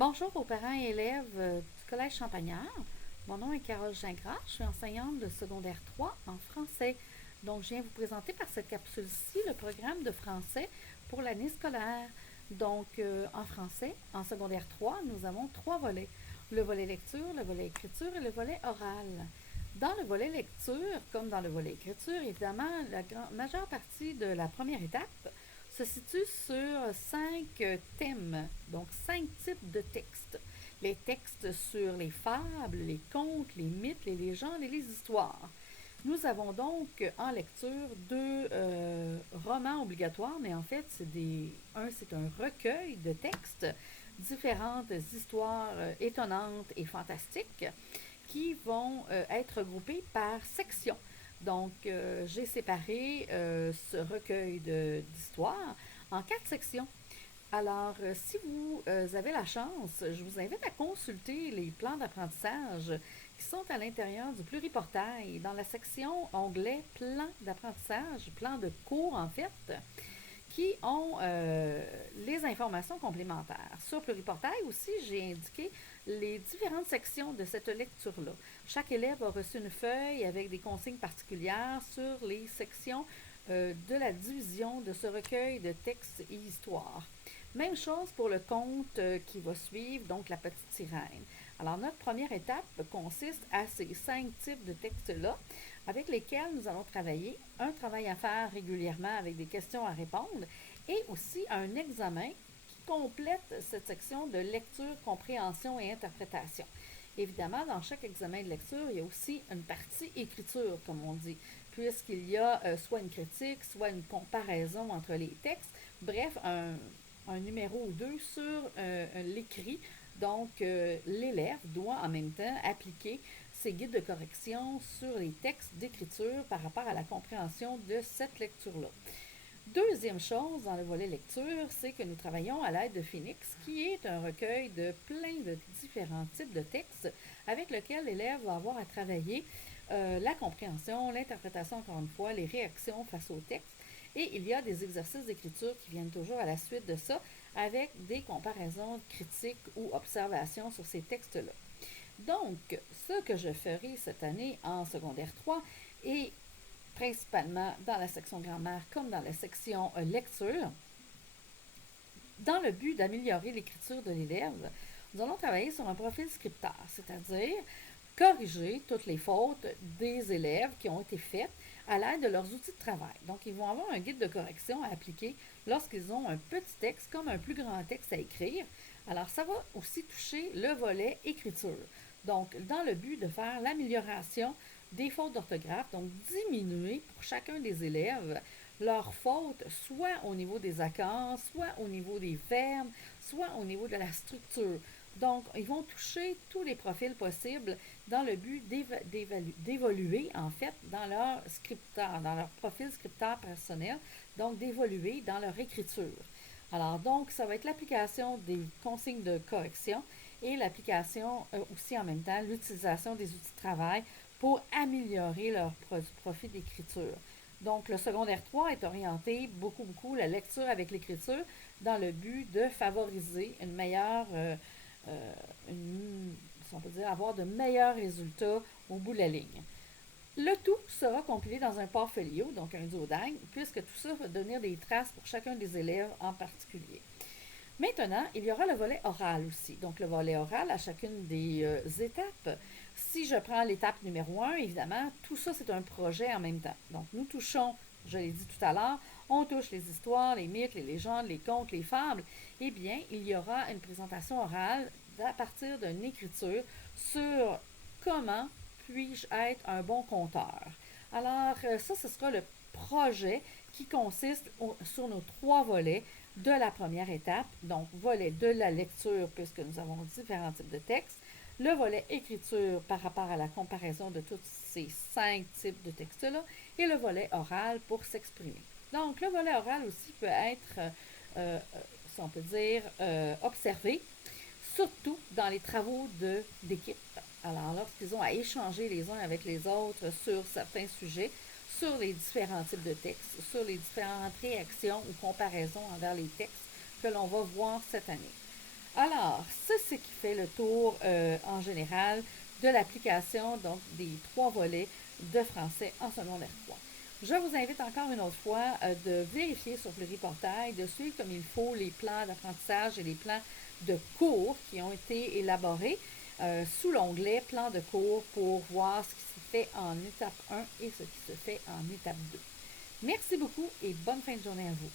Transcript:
Bonjour aux parents et élèves du Collège Champagnard. Mon nom est Carole Gingras, je suis enseignante de secondaire 3 en français. Donc, je viens vous présenter par cette capsule-ci le programme de français pour l'année scolaire. Donc, en français, en secondaire 3, nous avons 3 volets. Le volet lecture, le volet écriture et le volet oral. Dans le volet lecture, comme dans le volet écriture, évidemment, la majeure partie de la première étape se situe sur 5 thèmes, donc 5 types de textes. Les textes sur les fables, les contes, les mythes, les légendes et les histoires. Nous avons donc en lecture deux romans obligatoires, mais en fait, c'est un recueil de textes, différentes histoires étonnantes et fantastiques qui vont être regroupées par section. Donc, j'ai séparé ce recueil d'histoires en 4 sections. Alors, si vous avez la chance, je vous invite à consulter les plans d'apprentissage qui sont à l'intérieur du pluriportail dans la section onglet plan d'apprentissage, plan de cours en fait, qui ont les informations complémentaires. Sur Pluriportail aussi, j'ai indiqué les différentes sections de cette lecture-là. Chaque élève a reçu une feuille avec des consignes particulières sur les sections de la division de ce recueil de textes et histoires. Même chose pour le conte qui va suivre, donc la petite sirène. Alors, notre première étape consiste à ces 5 types de textes-là avec lesquels nous allons travailler, un travail à faire régulièrement avec des questions à répondre et aussi un examen qui complète cette section de lecture, compréhension et interprétation. Évidemment, dans chaque examen de lecture, il y a aussi une partie écriture, comme on dit, puisqu'il y a soit une critique, soit une comparaison entre les textes, bref, un numéro ou deux sur l'écrit. Donc, l'élève doit en même temps appliquer ses guides de correction sur les textes d'écriture par rapport à la compréhension de cette lecture-là. Deuxième chose dans le volet lecture, c'est que nous travaillons à l'aide de Phoenix, qui est un recueil de plein de différents types de textes avec lequel l'élève va avoir à travailler la compréhension, l'interprétation, encore une fois, les réactions face au texte. Et il y a des exercices d'écriture qui viennent toujours à la suite de ça avec des comparaisons critiques ou observations sur ces textes-là. Donc, ce que je ferai cette année en secondaire 3 et principalement dans la section grammaire comme dans la section lecture, dans le but d'améliorer l'écriture de l'élève, nous allons travailler sur un profil scripteur, c'est-à-dire corriger toutes les fautes des élèves qui ont été faites à l'aide de leurs outils de travail. Donc, ils vont avoir un guide de correction à appliquer lorsqu'ils ont un petit texte comme un plus grand texte à écrire. Alors, ça va aussi toucher le volet écriture. Donc, dans le but de faire l'amélioration des fautes d'orthographe, donc diminuer pour chacun des élèves leurs fautes, soit au niveau des accords, soit au niveau des verbes, soit au niveau de la structure. Donc, ils vont toucher tous les profils possibles dans le but d'évoluer, en fait, dans leur scripteur, dans leur profil scripteur personnel, donc d'évoluer dans leur écriture. Alors, donc, ça va être l'application des consignes de correction et l'application aussi en même temps, l'utilisation des outils de travail pour améliorer leur profil d'écriture. Donc, le secondaire 3 est orienté beaucoup la lecture avec l'écriture dans le but de favoriser une meilleure, si on peut dire, avoir de meilleurs résultats au bout de la ligne. Le tout sera compilé dans un portfolio, donc un duodène, puisque tout ça va devenir des traces pour chacun des élèves en particulier. Maintenant, il y aura le volet oral aussi. Donc, le volet oral à chacune des étapes. Si je prends l'étape numéro 1, évidemment, tout ça, c'est un projet en même temps. Donc, nous touchons, je l'ai dit tout à l'heure, on touche les histoires, les mythes, les légendes, les contes, les fables. Eh bien, il y aura une présentation orale à partir d'une écriture sur comment puis-je être un bon conteur. Alors, ça, ce sera le projet qui consiste sur nos 3 volets de la première étape, donc volet de la lecture, puisque nous avons différents types de textes, le volet écriture par rapport à la comparaison de tous ces 5 types de textes-là, et le volet oral pour s'exprimer. Donc, le volet oral aussi peut être, si on peut dire, observé, surtout dans les travaux d'équipe. Alors, lorsqu'ils ont à échanger les uns avec les autres sur certains sujets, sur les différents types de textes, sur les différentes réactions ou comparaisons envers les textes que l'on va voir cette année. Alors, c'est ce qui fait le tour en général de l'application, donc des 3 volets de français en secondaire 3. Je vous invite encore une autre fois de vérifier sur Pluriportail, de suivre comme il faut les plans d'apprentissage et les plans de cours qui ont été élaborés sous l'onglet Plan de cours pour voir ce qui se fait en étape 1 et ce qui se fait en étape 2. Merci beaucoup et bonne fin de journée à vous.